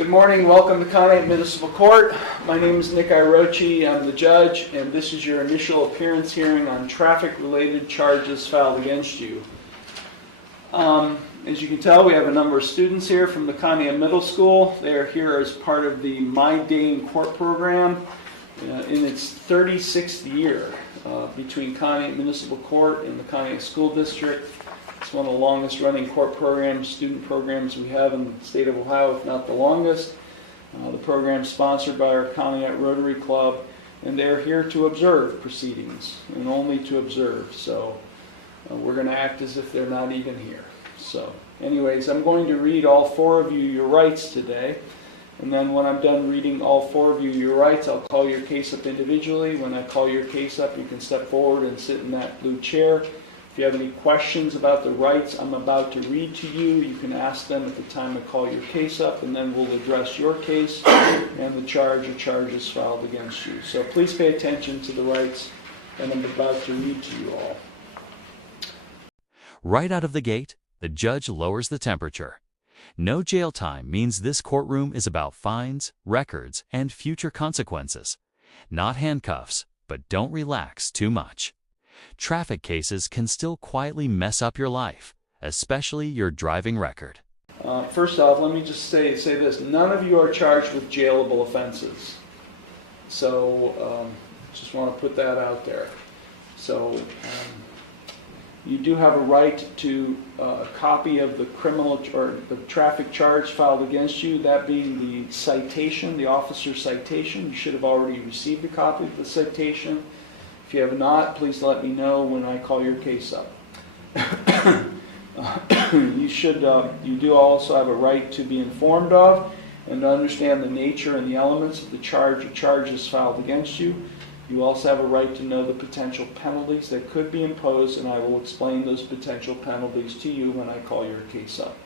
Good morning, welcome to Conneaut Municipal Court. My name is Nick Irochi, I'm the judge, and this is your initial appearance hearing on traffic-related charges filed against you. As you can tell, we have a number of students here from the Conneaut Middle School. They are here as part of the My Day in Court program in its 36th year between Conneaut Municipal Court and the Conneaut School District. It's one of the longest running court programs, student programs we have in the state of Ohio, if not the longest. The program is sponsored by our Conneaut Rotary Club, and they're here to observe proceedings, and only to observe. So we're going to act as if they're not even here. So anyways, I'm going to read all four of you your rights today, and then when I'm done reading all four of you your rights, I'll call your case up individually. When I call your case up, you can step forward and sit in that blue chair. If you have any questions about the rights I'm about to read to you, you can ask them at the time I call your case up, and then we'll address your case and the charge or charges filed against you. So please pay attention to the rights that I'm about to read to you all. Right out of the gate, the judge lowers the temperature. No jail time means this courtroom is about fines, records, and future consequences. Not handcuffs, but don't relax too much. Traffic cases can still quietly mess up your life, especially your driving record. First off, let me just say this. None of you are charged with jailable offenses. So just want to put that out there. So you do have a right to a copy of the criminal or the traffic charge filed against you, that being the citation, the officer's citation. You should have already received a copy of the citation. If you have not, please let me know when I call your case up. You do also have a right to be informed of and to understand the nature and the elements of the charge or charges filed against you. You also have a right to know the potential penalties that could be imposed, and I will explain those potential penalties to you when I call your case up.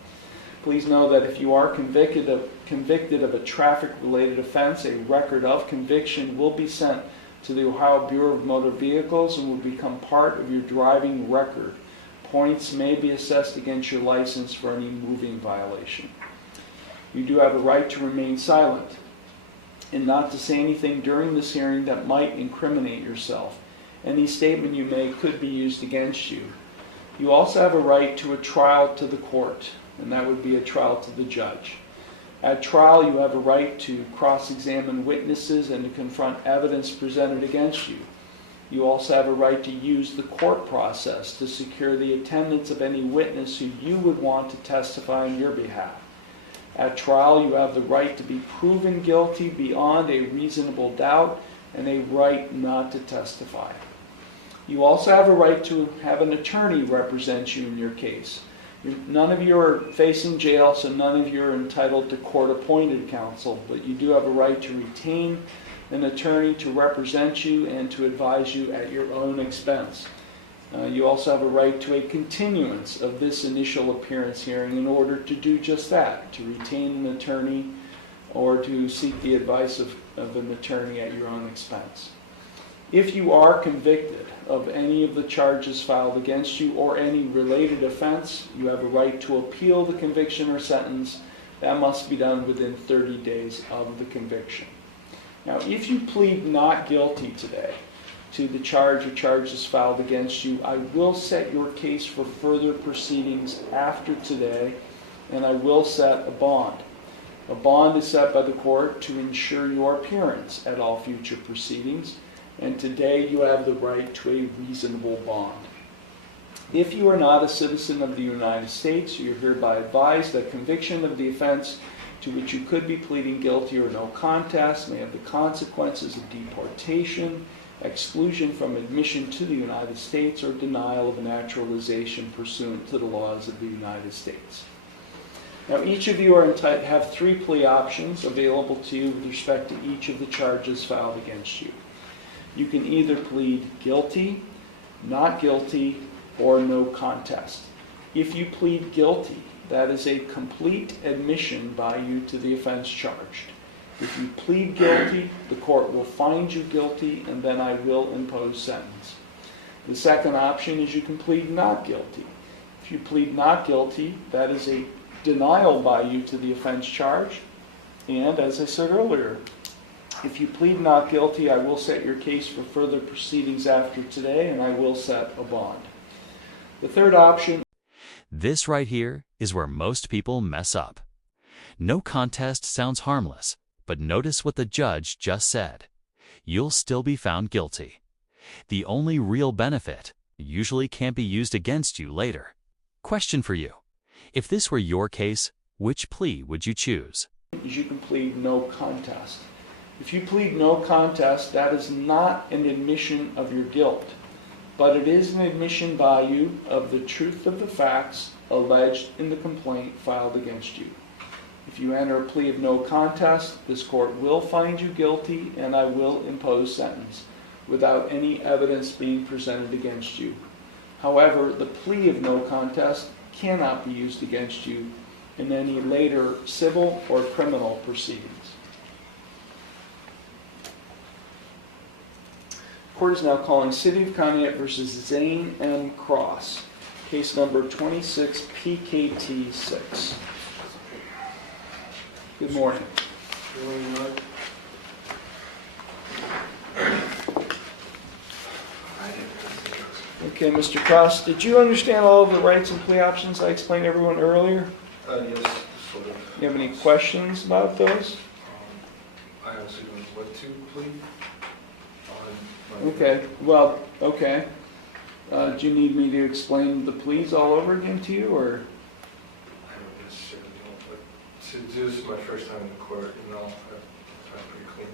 Please know that if you are convicted of a traffic-related offense, a record of conviction will be sent to the Ohio Bureau of Motor Vehicles and will become part of your driving record. Points may be assessed against your license for any moving violation. You do have a right to remain silent and not to say anything during this hearing that might incriminate yourself. Any statement you make could be used against you. You also have a right to a trial to the court, and that would be a trial to the judge. At trial, you have a right to cross-examine witnesses and to confront evidence presented against you. You also have a right to use the court process to secure the attendance of any witness who you would want to testify on your behalf. At trial, you have the right to be proven guilty beyond a reasonable doubt and a right not to testify. You also have a right to have an attorney represent you in your case. None of you are facing jail, so none of you are entitled to court-appointed counsel, but you do have a right to retain an attorney to represent you and to advise you at your own expense. You also have a right to a continuance of this initial appearance hearing in order to do just that, to retain an attorney or to seek the advice of an attorney at your own expense. If you are convicted of any of the charges filed against you or any related offense, you have a right to appeal the conviction or sentence. That must be done within 30 days of the conviction. Now, if you plead not guilty today to the charge or charges filed against you, I will set your case for further proceedings after today, and I will set a bond. A bond is set by the court to ensure your appearance at all future proceedings. And today you have the right to a reasonable bond. If you are not a citizen of the United States, you are hereby advised that conviction of the offense to which you could be pleading guilty or no contest may have the consequences of deportation, exclusion from admission to the United States, or denial of naturalization pursuant to the laws of the United States. Now, each of you have 3 plea options available to you with respect to each of the charges filed against you. You can either plead guilty, not guilty, or no contest. If you plead guilty, that is a complete admission by you to the offense charged. If you plead guilty, the court will find you guilty, and then I will impose sentence. The second option is you can plead not guilty. If you plead not guilty, that is a denial by you to the offense charge. And as I said earlier, if you plead not guilty, I will set your case for further proceedings after today, and I will set a bond. The third option. This right here is where most people mess up. No contest sounds harmless, but notice what the judge just said. You'll still be found guilty. The only real benefit usually can't be used against you later. Question for you. If this were your case, which plea would you choose? You can plead no contest. If you plead no contest, that is not an admission of your guilt, but it is an admission by you of the truth of the facts alleged in the complaint filed against you. If you enter a plea of no contest, this court will find you guilty and I will impose sentence without any evidence being presented against you. However, the plea of no contest cannot be used against you in any later civil or criminal proceedings. Court is now calling City of Conneaut versus Zane M. Cross, case number 26 PKT 6. Good morning. Good morning. Okay, Mr. Cross, did you understand all of the rights and plea options I explained to everyone earlier? Yes, sort of. You have any questions about those? I honestly don't know what to plead on. Okay, well, okay. Do you need me to explain the pleas all over again to you, or? I don't necessarily know, but this is my first time in the court, and I'll have a pretty clean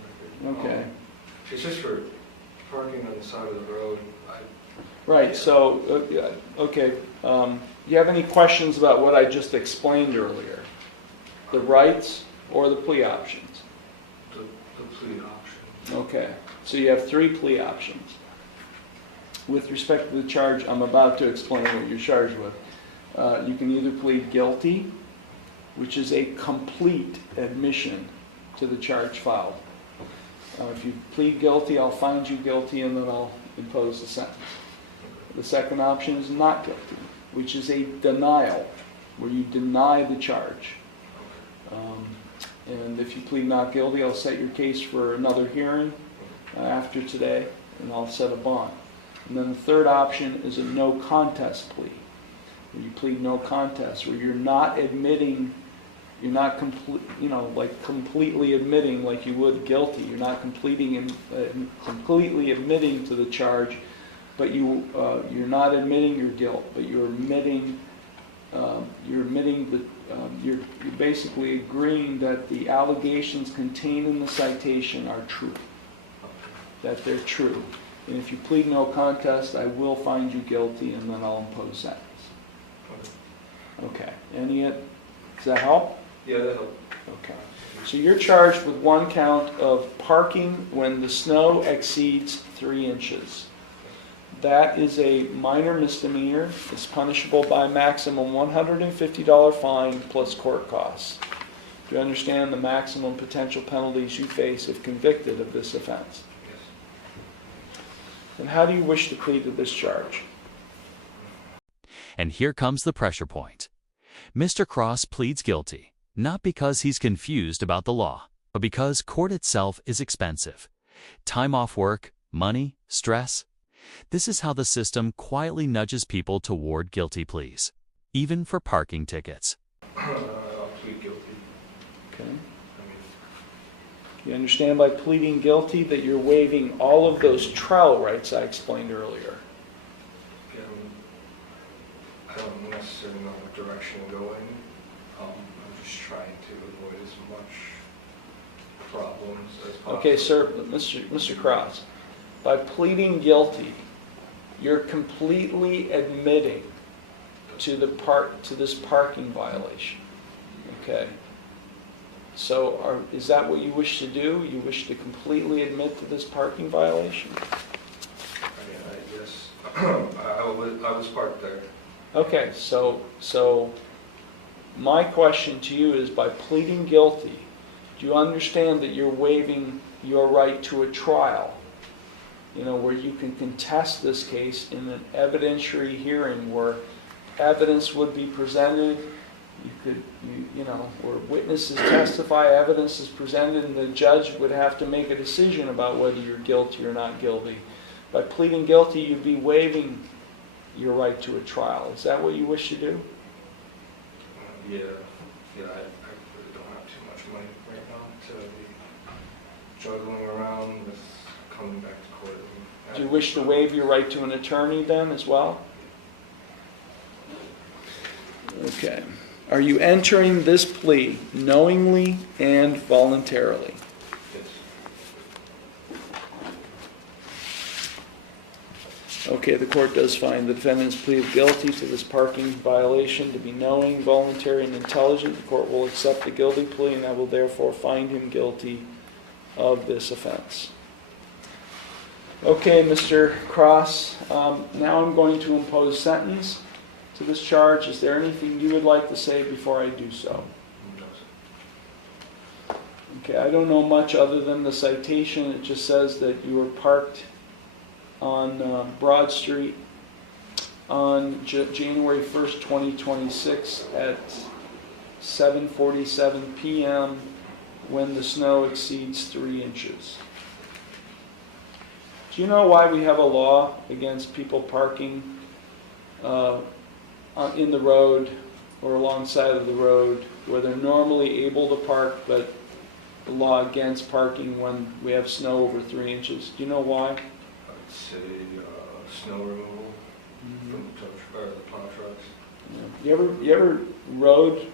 record. Okay. It's just for parking on the side of the road. Right, so, okay. You have any questions about what I just explained earlier? The rights or the plea options? The plea option. Okay, so you have three plea options. With respect to the charge, I'm about to explain what you're charged with. You can either plead guilty, which is a complete admission to the charge filed. If you plead guilty, I'll find you guilty and then I'll impose the sentence. The second option is not guilty, which is a denial, where you deny the charge. And if you plead not guilty, I'll set your case for another hearing after today, and I'll set a bond. And then the third option is a no contest plea, where you plead no contest, where you're not admitting, you're not completely admitting like you would guilty. You're not completely admitting to the charge, but you're not admitting your guilt, but you're basically agreeing that the allegations contained in the citation are true, that they're true. And if you plead no contest, I will find you guilty and then I'll impose sentence. Okay. Does that help? Yeah, that helps. Okay. So you're charged with one count of parking when the snow exceeds 3 inches. That is a minor misdemeanor. It's punishable by a maximum $150 fine plus court costs. Do you understand the maximum potential penalties you face if convicted of this offense? Yes. And how do you wish to plead to this charge? And here comes the pressure point. Mr. Cross pleads guilty, not because he's confused about the law, but because court itself is expensive. Time off work, money, stress. This is how the system quietly nudges people toward guilty pleas, even for parking tickets. I'll plead guilty. Okay. I mean, You understand by pleading guilty that you're waiving all of those trial rights I explained earlier. yeah, I don't necessarily know what direction I'm going. I'm just trying to avoid as much problems as possible. Okay, sir, Mr. Cross, by pleading guilty, you're completely admitting to this parking violation. Okay. So is that what you wish to do? You wish to completely admit to this parking violation? Yes. I was parked there. Okay, so my question to you is, by pleading guilty, do you understand that you're waiving your right to a trial? Where you can contest this case in an evidentiary hearing where evidence would be presented, You could, where witnesses testify, evidence is presented, and the judge would have to make a decision about whether you're guilty or not guilty. By pleading guilty, you'd be waiving your right to a trial. Is that what you wish to do? Yeah, I really don't have too much money right now to be juggling around with coming back to court. Do you wish to waive your right to an attorney then as well? Okay. Are you entering this plea knowingly and voluntarily? Yes. Okay, the court does find the defendant's plea of guilty to this parking violation to be knowing, voluntary, and intelligent. The court will accept the guilty plea, and I will therefore find him guilty of this offense. Okay, Mr. Cross, now I'm going to impose sentence to this charge. Is there anything you would like to say before I do so? No, sir. Okay, I don't know much other than the citation. It just says that you were parked on Broad Street on January 1st, 2026 at 7:47 p.m. when the snow exceeds 3 inches. Do you know why we have a law against people parking in the road or alongside of the road where they're normally able to park, but the law against parking when we have snow over 3 inches? Do you know why? I'd say snow removal from the plow trucks. Yeah. You ever rode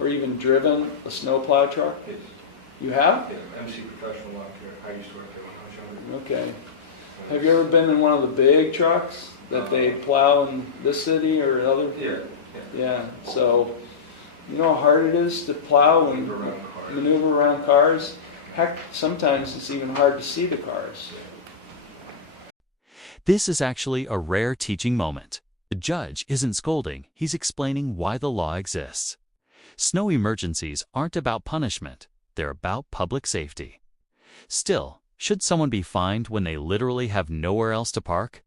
or even driven a snowplow truck? Yes. You have? Yeah, MC professional walk here. I used to work there when I was younger. Okay. Have you ever been in one of the big trucks that they plow in this city or other? Yeah. Yeah. So, you know how hard it is to plow and maneuver around cars? Heck, sometimes it's even hard to see the cars. This is actually a rare teaching moment. The judge isn't scolding, he's explaining why the law exists. Snow emergencies aren't about punishment, they're about public safety. Still, should someone be fined when they literally have nowhere else to park?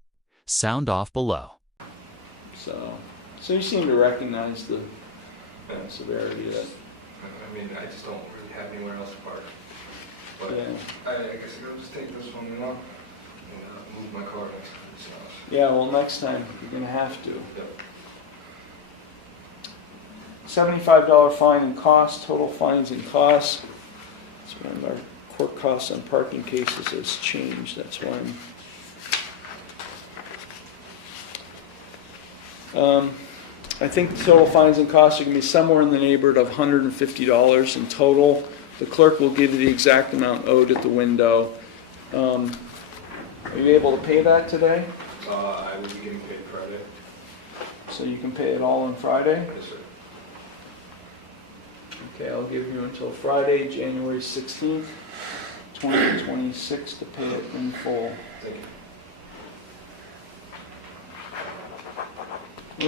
Sound off below. So you seem to recognize the severity of that. I mean, I just don't really have anywhere else to park. But Yeah. I guess I'll just take this one, and move my car next time it snows. Yeah, well, next time you're going to have to. Yep. $75 fine and costs, total fines and costs. That's when our court costs on parking cases has changed. That's why I think the total fines and costs are going to be somewhere in the neighborhood of $150 in total. The clerk will give you the exact amount owed at the window. Are you able to pay that today? I will be getting paid Friday. So you can pay it all on Friday? Yes, sir. Okay, I'll give you until Friday, January 16th, 2026 to pay it in full. Thank you.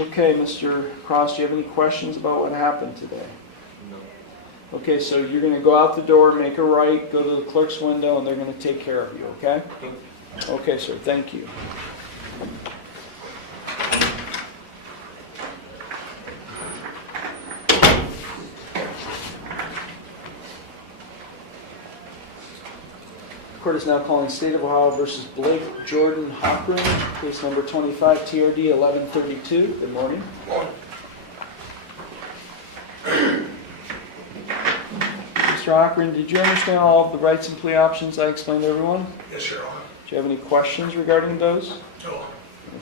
Okay, Mr. Cross, do you have any questions about what happened today? No. Okay, so you're going to go out the door, make a right, go to the clerk's window, and they're going to take care of you, okay? Okay, sir, thank you. The court is now calling State of Ohio versus Blake Jordan Courtroom, case number 25 TRD 1132. Good morning. Mr. Cochran, did you understand all of the rights and plea options I explained to everyone? Yes, Your Honor. Do you have any questions regarding those? No.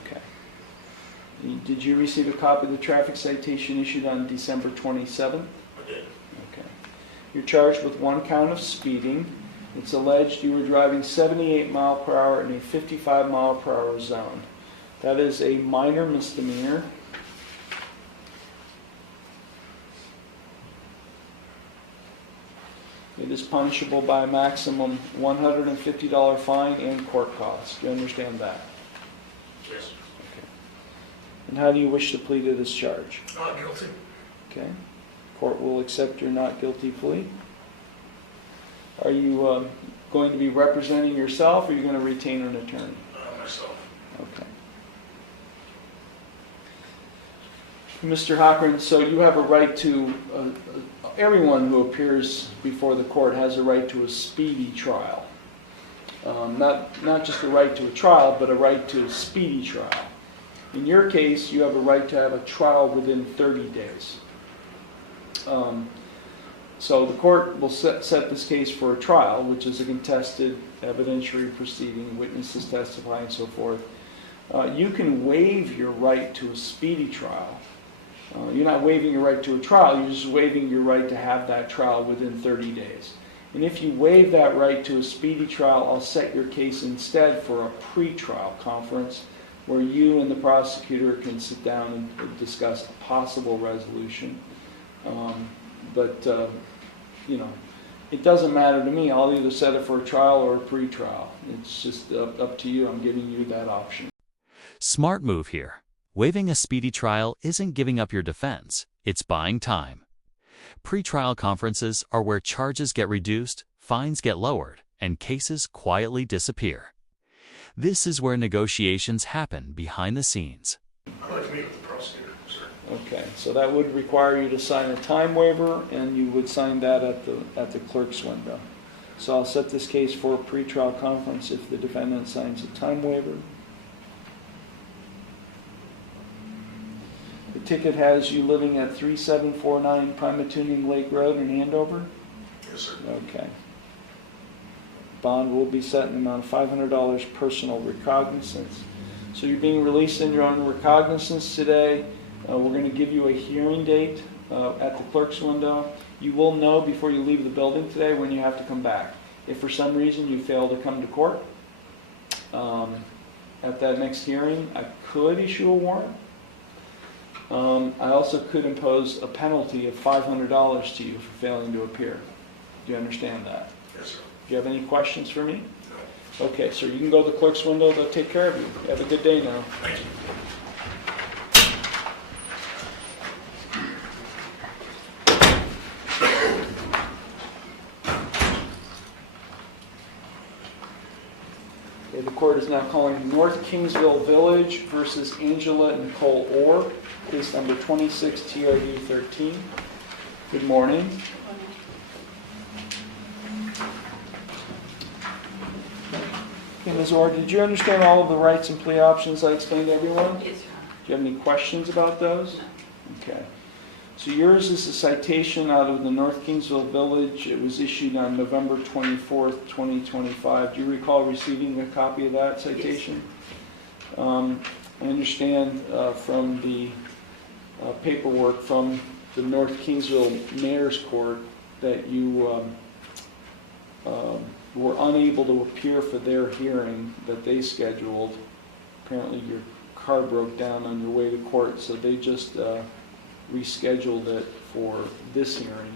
Okay. Did you receive a copy of the traffic citation issued on December 27th? I did. Okay. You're charged with one count of speeding. It's alleged you were driving 78 mile per hour in a 55 mile per hour zone. That is a minor misdemeanor. It is punishable by a maximum $150 fine and court costs. Do you understand that? Yes. Okay. And how do you wish to plead to this charge? Not guilty. Okay. Court will accept your not guilty plea. Are you going to be representing yourself, or are you going to retain an attorney? Myself. Okay. Mr. Hockren, so you have a right to, everyone who appears before the court has a right to a speedy trial. Not just a right to a trial, but a right to a speedy trial. In your case, you have a right to have a trial within 30 days. So the court will set this case for a trial, which is a contested evidentiary proceeding, witnesses testify and so forth. You can waive your right to a speedy trial. You're not waiving your right to a trial, you're just waiving your right to have that trial within 30 days. And if you waive that right to a speedy trial, I'll set your case instead for a pre-trial conference where you and the prosecutor can sit down and discuss a possible resolution. You know, it doesn't matter to me. I'll either set it for a trial or a pre-trial. It's just up to you. I'm giving you that option. Smart move here. Waiving a speedy trial isn't giving up your defense, it's buying time. Pre-trial conferences are where charges get reduced, fines get lowered, and cases quietly disappear. This is where negotiations happen behind the scenes. I'd like to meet with the prosecutor, sir. Okay, so that would require you to sign a time waiver, and you would sign that at the clerk's window. So I'll set this case for a pre-trial conference if the defendant signs a time waiver. The ticket has you living at 3749 Primatuning Lake Road in Andover? Yes, sir. Okay. Bond will be set in the amount of $500 personal recognizance. So you're being released in your own recognizance today. We're going to give you a hearing date at the clerk's window. You will know before you leave the building today when you have to come back. If for some reason you fail to come to court, at that next hearing, I could issue a warrant. I also could impose a penalty of $500 to you for failing to appear. Do you understand that? Yes, sir. Do you have any questions for me? No. Okay, so you can go to the clerk's window. They'll take care of you. Have a good day now. Thank you. Okay, the court is now calling North Kingsville Village versus Angela Nicole Orr, case number 26 TRU 13. Good morning. Okay, Ms. Orr, did you understand all of the rights and plea options I explained to everyone? Yes, Your Honor. Do you have any questions about those? Okay. So yours is a citation out of the North Kingsville Village. It was issued on November 24th, 2025. Do you recall receiving a copy of that citation? Yes. I understand from the paperwork from the North Kingsville Mayor's Court that you were unable to appear for their hearing that they scheduled. Apparently your car broke down on your way to court, so they just rescheduled it for this hearing.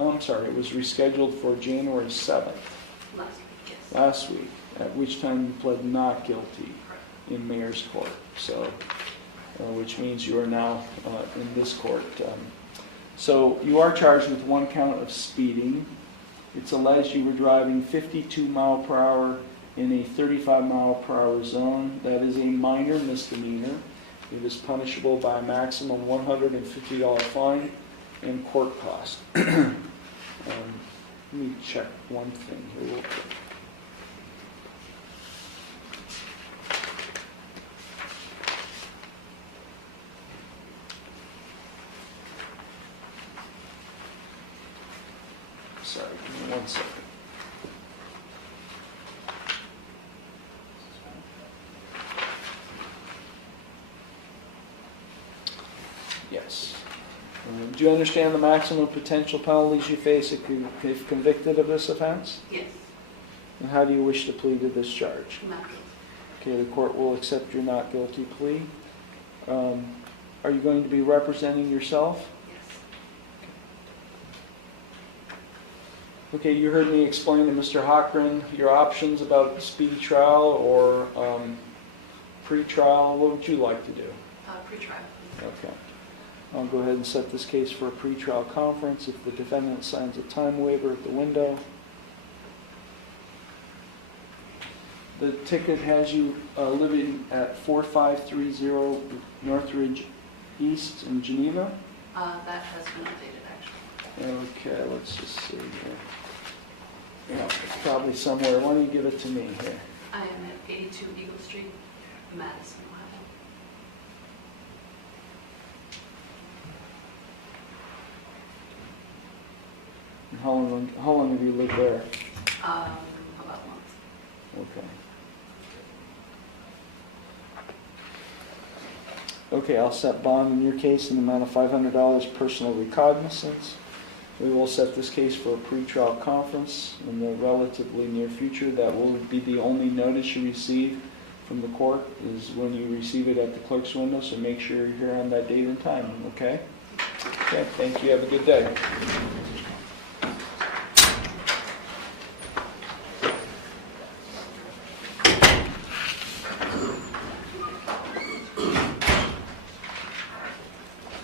Oh, I'm sorry, it was rescheduled for January 7th. Last week, yes. Last week, at which time you pled not guilty in Mayor's Court. So, which means you are now in this court. So you are charged with one count of speeding. It's alleged you were driving 52 mile per hour in a 35 mile per hour zone. That is a minor misdemeanor. It is punishable by a maximum $150 fine and court cost. Let me check one thing here real quick. Sorry, give me 1 second. Yes. Do you understand the maximum potential penalties you face if convicted of this offense? Yes. And how do you wish to plead to this charge? Not guilty. Okay, the court will accept your not guilty plea. Are you going to be representing yourself? Yes. Okay, you heard me explain to Mr. Hockren your options about speedy trial or pre-trial. What would you like to do? Pre-trial. Okay. I'll go ahead and set this case for a pre-trial conference if the defendant signs a time waiver at the window. The ticket has you living at 4530 Northridge East in Geneva. That has been updated, actually. Okay, let's just see here. Yeah, it's probably somewhere. Why don't you give it to me here? I am at 82 Eagle Street, Madison, Ohio. And how long have you lived there? About a month. Okay. Okay, I'll set bond in your case in the amount of $500 personal recognizance. We will set this case for a pretrial conference in the relatively near future. That will be the only notice you receive from the court is when you receive it at the clerk's window, so make sure you're here on that date and time, okay? Okay, thank you. Have a good day.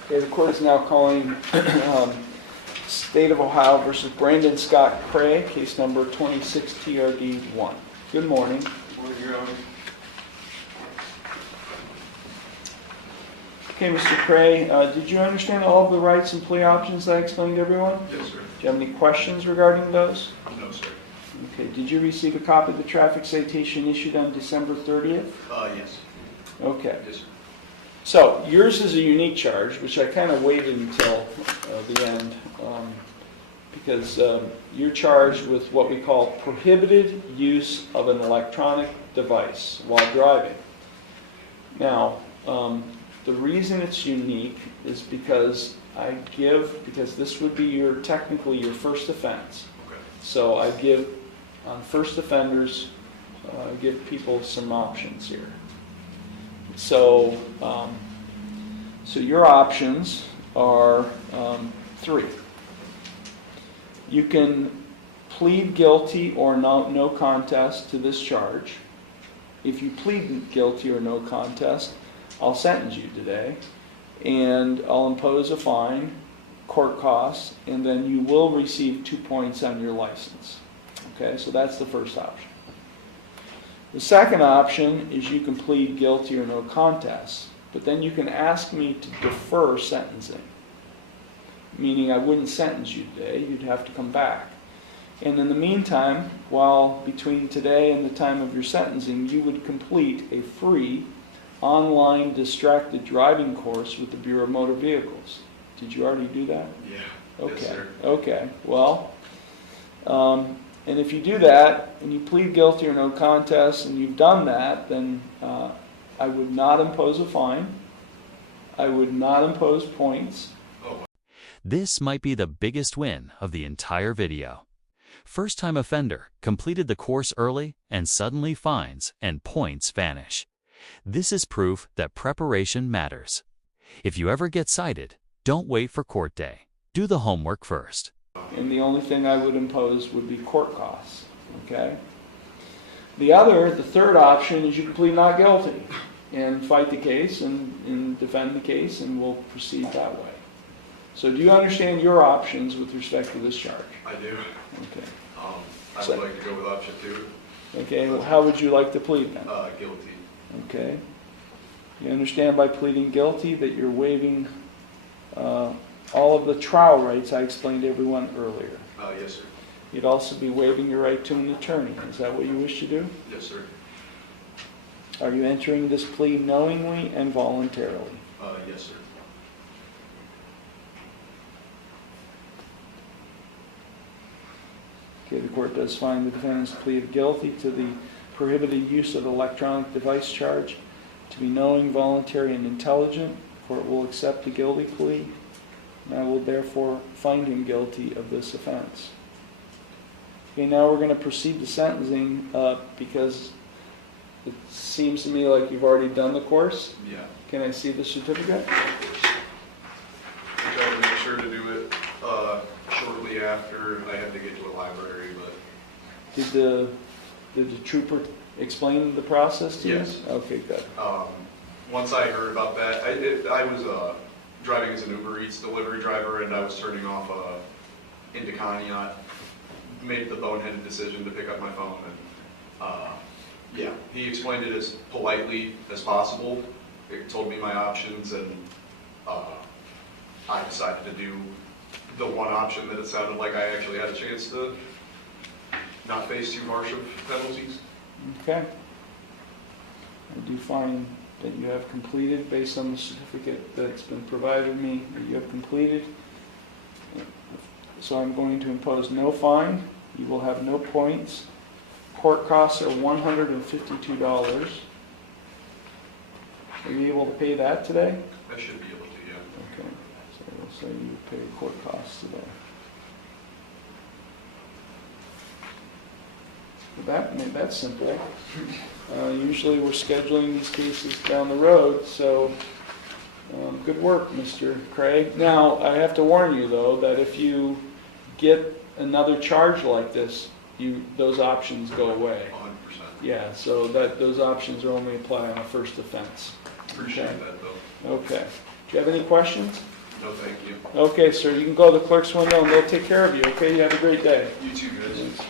Okay, the court is now calling State of Ohio versus Brandon Scott Cray, case number 26 TRD 1. Good morning. Good morning, Your Honor. Okay, Mr. Cray, did you understand all of the rights and plea options that I explained to everyone? Yes, sir. Do you have any questions regarding those? No, sir. Okay, did you receive a copy of the traffic citation issued on December 30th? Yes. Okay. Yes, sir. So, yours is a unique charge, which I kind of waited until the end, because you're charged with what we call prohibited use of an electronic device while driving. Now, the reason it's unique is because because this would be technically your first offense. Okay. So I give, on first offenders, give people some options here. So, so your options are 3. You can plead guilty or no contest to this charge. If you plead guilty or no contest, I'll sentence you today, and I'll impose a fine, court costs, and then you will receive 2 points on your license. Okay, so that's the first option. The second option is you can plead guilty or no contest, but then you can ask me to defer sentencing, meaning I wouldn't sentence you today, you'd have to come back. And in the meantime, while between today and the time of your sentencing, you would complete a free online distracted driving course with the Bureau of Motor Vehicles. Did you already do that? Yeah. Okay. Yes, sir. Okay. Well, and if you do that, and you plead guilty or no contest, and you've done that, then I would not impose a fine. I would not impose points. Oh. This might be the biggest win of the entire video. First-time offender completed the course early and suddenly fines and points vanish. This is proof that preparation matters. If you ever get cited, don't wait for court day. Do the homework first. And the only thing I would impose would be court costs, okay? The third option is you can plead not guilty and fight the case and defend the case, and we'll proceed that way. So do you understand your options with respect to this charge? I do. Okay. I would like to go with option 2. Okay, well, how would you like to plead then? Guilty. Okay. You understand by pleading guilty that you're waiving all of the trial rights I explained to everyone earlier. Yes, sir. You'd also be waiving your right to an attorney. Is that what you wish to do? Yes, sir. Are you entering this plea knowingly and voluntarily? Yes, sir. Okay, the court does find the defendant's plea of guilty to the prohibited use of electronic device charge to be knowing, voluntary, and intelligent. The court will accept the guilty plea, and I will therefore find him guilty of this offense. Okay, now we're going to proceed to sentencing because it seems to me like you've already done the course. Yeah. Can I see the certificate? I tried to make sure to do it shortly after I had to get to a library, but Did the trooper explain the process to you? Yes. Okay, good. once I heard about that, I was driving as an Uber Eats delivery driver, and I was turning off into Conneaut. Made the boneheaded decision to pick up my phone, and yeah, he explained it as politely as possible. It told me my options, and I decided to do the one option that it sounded like I actually had a chance to not face too harsh of penalties. Okay. I do find that you have completed, based on the certificate that's been provided me, that you have completed. So I'm going to impose no fine. You will have no points. Court costs are $152. Are you able to pay that today? I should be able to, yeah. Okay, so we'll say you pay court costs today. That made that simple. Usually we're scheduling these cases down the road, so good work, Mr. Craig. Now, I have to warn you, though, that if you get another charge like this, those options go away. 100%. Yeah, so those options are only apply on a first offense. Appreciate Okay. that, though. Okay. Do you have any questions? No, thank you. Okay, sir, you can go to the clerk's window and they'll take care of you, okay? You have a great day. You too, guys.